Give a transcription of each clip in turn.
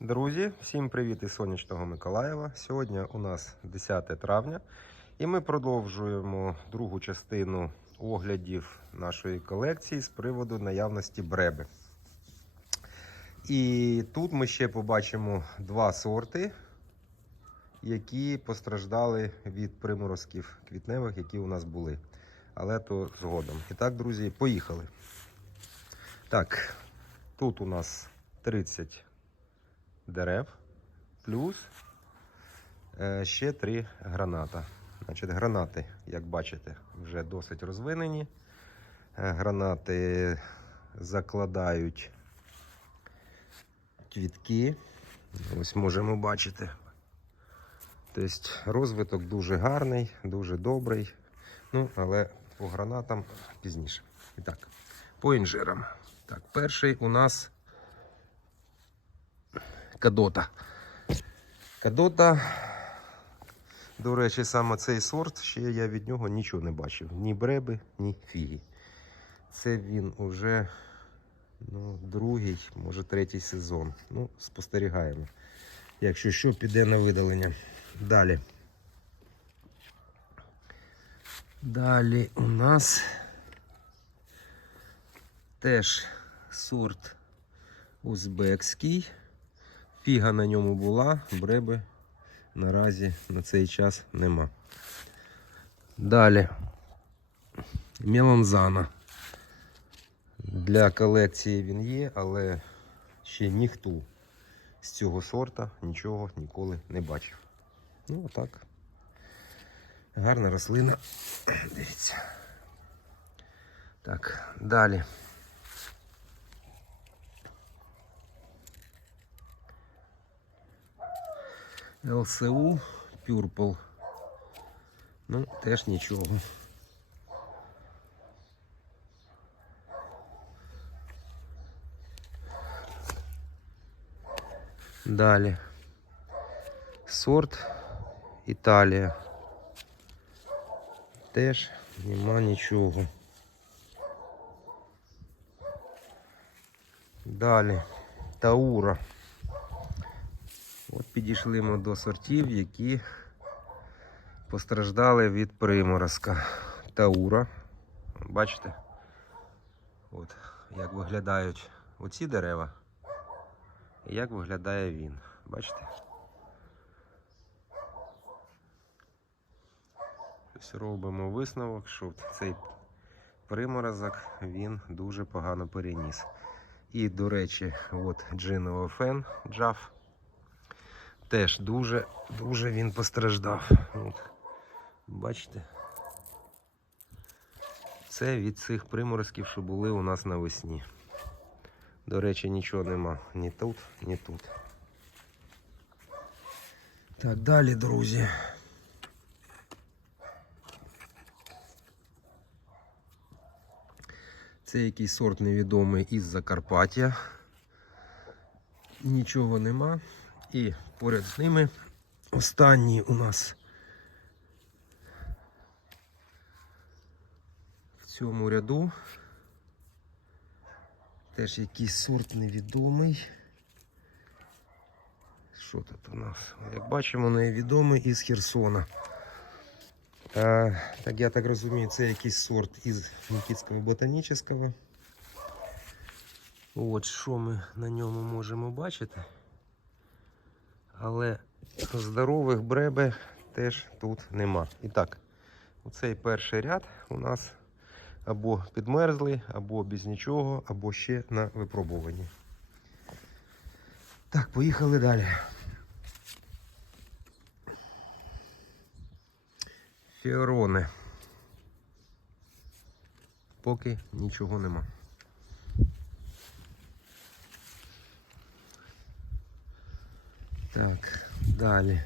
Друзі, всім привіт із сонячного Миколаєва. Сьогодні у нас 10 травня, і ми продовжуємо другу частину оглядів нашої колекції з приводу наявності бреби. І тут ми ще побачимо два сорти, які постраждали від приморозків квітневих, які у нас були. Але то згодом. І так, друзі, поїхали. Так, тут у нас 30 дерев, плюс е, ще три граната. Значить, гранати, як бачите, вже досить розвинені. Е, Гранати закладають квітки. Ось можемо бачити. Тобто розвиток дуже гарний, дуже добрий. Ну, але по гранатам пізніше. І так, по інжирам. Так, перший у нас Кадота. Кадота, до речі, саме цей сорт, ще я від нього нічого не бачив. Ні бреби, ні фіги. Це він уже ну, другий, може третій сезон. Ну, спостерігаємо. Якщо що, піде на видалення. Далі. Далі у нас теж сорт узбекський. Фіга на ньому була, бреби наразі на цей час нема. Далі меланзана. Для колекції він є, але ще ніхто з цього сорта нічого ніколи не бачив. Ну, отак. Гарна рослина. Дивіться. Так, далі. ЛСУ Purple. Ну, теж нічого. Далі. Сорт Італія. Теж нема нічого. Далі. Таура. От підійшли ми до сортів, які постраждали від приморозка. Таура. Бачите? От, як виглядають оці дерева і як виглядає він. Бачите? Ось робимо висновок, що цей приморозок він дуже погано переніс. І, до речі, от джиновий фен джаф. Теж дуже, дуже він постраждав. От. Бачите? Це від цих приморозків, що були у нас навесні. До речі, нічого нема ні тут, ні тут. Так, далі, друзі. Це якийсь сорт невідомий із Закарпаття. Нічого нема. І поряд з ними останній у нас в цьому ряду теж якийсь сорт невідомий. Що тут у нас? Як бачимо, невідомий із Херсона. А, так я так розумію, це якийсь сорт із Нікітського ботанічного. От що ми на ньому можемо бачити. Але здорових бребе теж тут нема. І так, оцей перший ряд у нас або підмерзли, або без нічого, або ще на випробуванні. Так, поїхали далі. Фіорони. Поки нічого нема. Так, далі.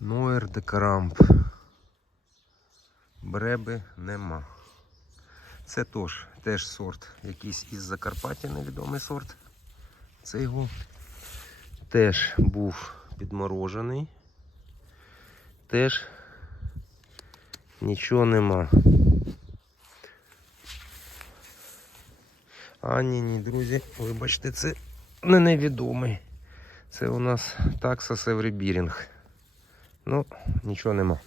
Ноер де Карамп. Бреби нема. Це тож, теж сорт, якийсь із Закарпаття, невідомий сорт. Це його теж був підморожений. Теж нічого нема. А, ні, ні, друзі, вибачте, це не невідомий. Це у нас такса Севрібірінг. Ну, нічого нема.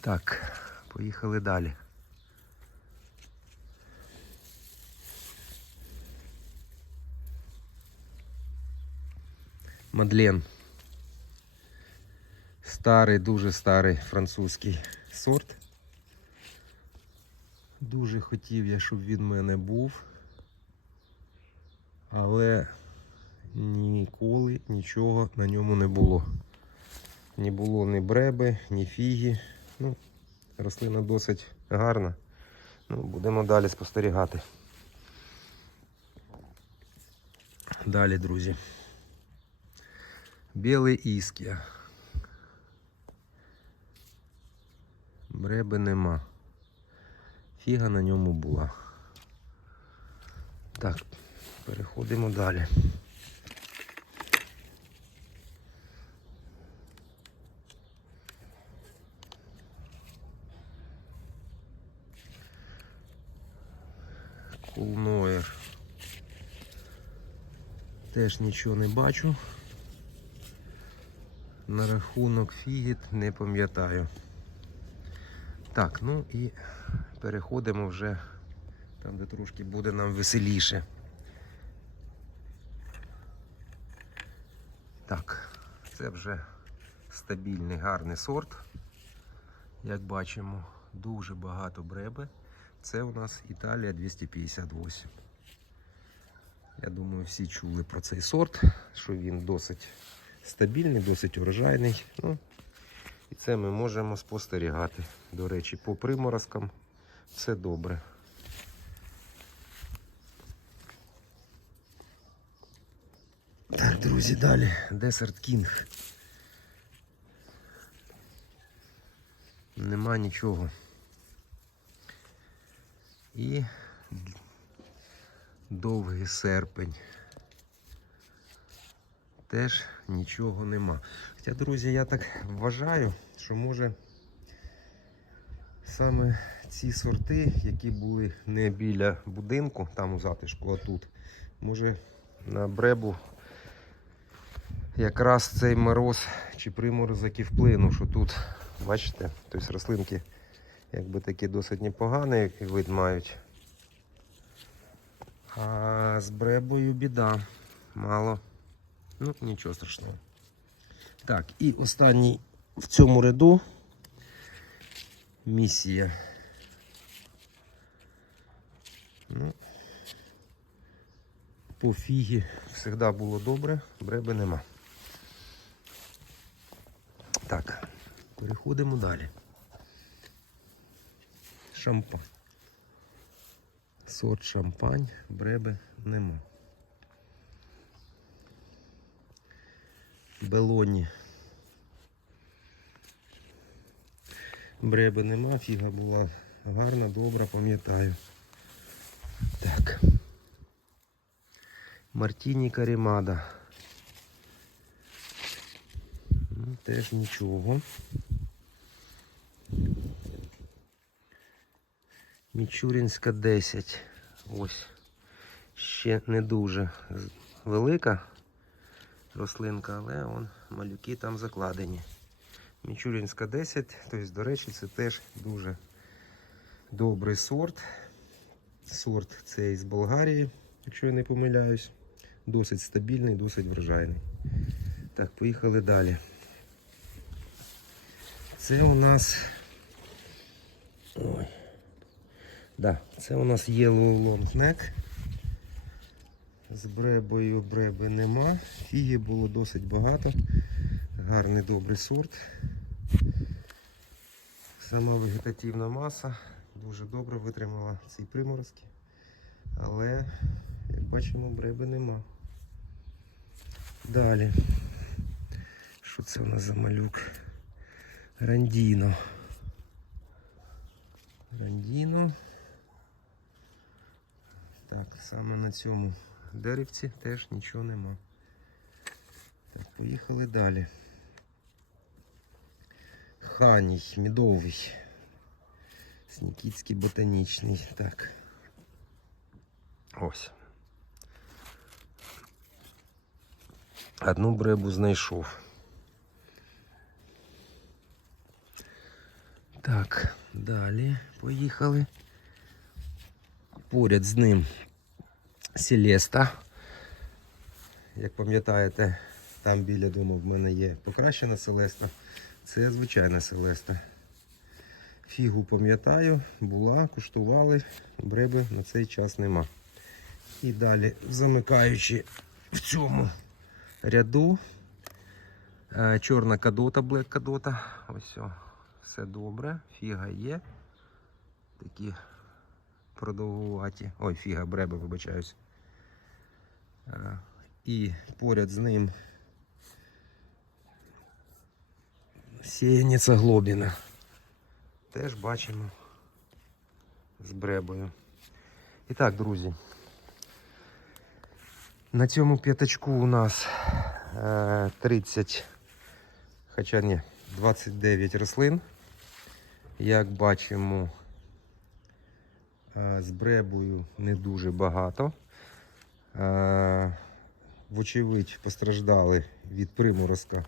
Так, поїхали далі. Мадлен. Старий, дуже старий французький сорт. Дуже хотів я, щоб він в мене був. Але ніколи нічого на ньому не було. Ні було ні бреби, ні фіги. Ну, рослина досить гарна. Ну, будемо далі спостерігати. Далі, друзі. Білий іскія. Бреби нема. Фіга на ньому була. Так, переходимо далі. Кулноєр. Теж нічого не бачу. На рахунок фігіт не пам'ятаю. Так, ну і переходимо вже там, де трошки буде нам веселіше. Так, це вже стабільний гарний сорт. Як бачимо, дуже багато бреби. Це у нас Італія 258. Я думаю, всі чули про цей сорт, що він досить стабільний, досить урожайний. Ну, і це ми можемо спостерігати. До речі, по приморозкам все добре. Так, друзі, далі. Десерт Кінг. Нема нічого. І довгий серпень. Теж нічого нема. Хоча, друзі, я так вважаю, що може саме ці сорти, які були не біля будинку, там у затишку, а тут, може на бребу якраз цей мороз чи приморозок і вплинув, що тут, бачите, тобто рослинки якби такі досить непогані, як вид мають. А з бребою біда. Мало. Ну, нічого страшного. Так, і останній в цьому ряду місія. Ну, по фігі завжди було добре, бреби нема. Так, переходимо далі. Шампань. Сорт шампань, бреби нема. Белоні. Бреби нема, фіга була гарна, добра, пам'ятаю. Так. Мартіні Карімада. Теж нічого. Мічурінська 10. Ось. Ще не дуже велика рослинка, але он, малюки там закладені. Мічурінська 10, тобто, до речі, це теж дуже добрий сорт. Сорт цей з Болгарії, якщо я не помиляюсь. Досить стабільний, досить врожайний. Так, поїхали далі. Це у нас. Ой. Да, це у нас Yellow Long Neck. З бребою бреби нема. Фіги було досить багато. Гарний добрий сорт. Сама вегетативна маса дуже добре витримала ці приморозки. Але, як бачимо, бреби нема. Далі. Що це у нас за малюк? Рандіно. Рандіно. Так, саме на цьому деревці теж нічого нема. Так, поїхали далі. Ханій, мідовий. Снікітський ботанічний. Так. Ось. Одну бребу знайшов. Так, далі поїхали. Поряд з ним Селеста. Як пам'ятаєте, там біля дому в мене є покращена Селеста. Це звичайна Селеста. Фігу пам'ятаю, була, куштували, бреби на цей час нема. І далі, замикаючи в цьому ряду, е, чорна кадота, блек кадота. Ось все, все добре, фіга є. Такі продовгуваті. Ой, фіга, бреби, вибачаюсь. Е, І поряд з ним сіяниця глобіна. Теж бачимо з бребою. І так, друзі. На цьому п'ятачку у нас е, 30, хоча ні, 29 рослин. Як бачимо, е, з бребою не дуже багато. Вочевидь, постраждали від приморозка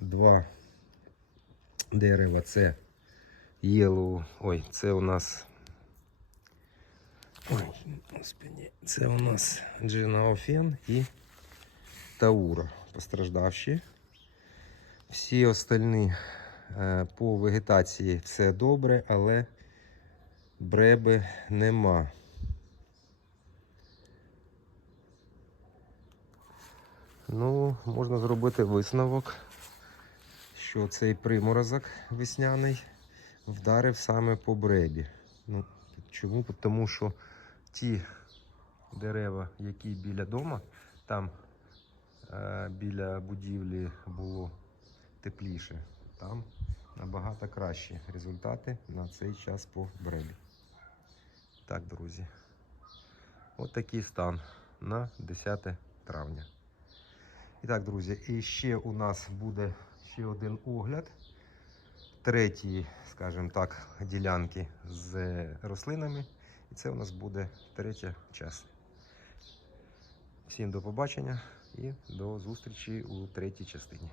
два дерева. Це єлоу. Ой, це у нас. Ой, це у нас Джинаофен і Таура постраждавші. Всі остальні е, по вегетації все добре, але бреби нема. Ну, можна зробити висновок, що цей приморозок весняний вдарив саме по бребі. Ну, чому? Тому що ті дерева, які біля дома, там е, біля будівлі було тепліше, там набагато кращі результати на цей час по бребі. Так, друзі. От такий стан на 10 травня. І так, друзі, і ще у нас буде ще один огляд третьої, скажімо так, ділянки з рослинами. І це у нас буде третя частина. Всім до побачення і до зустрічі у третій частині.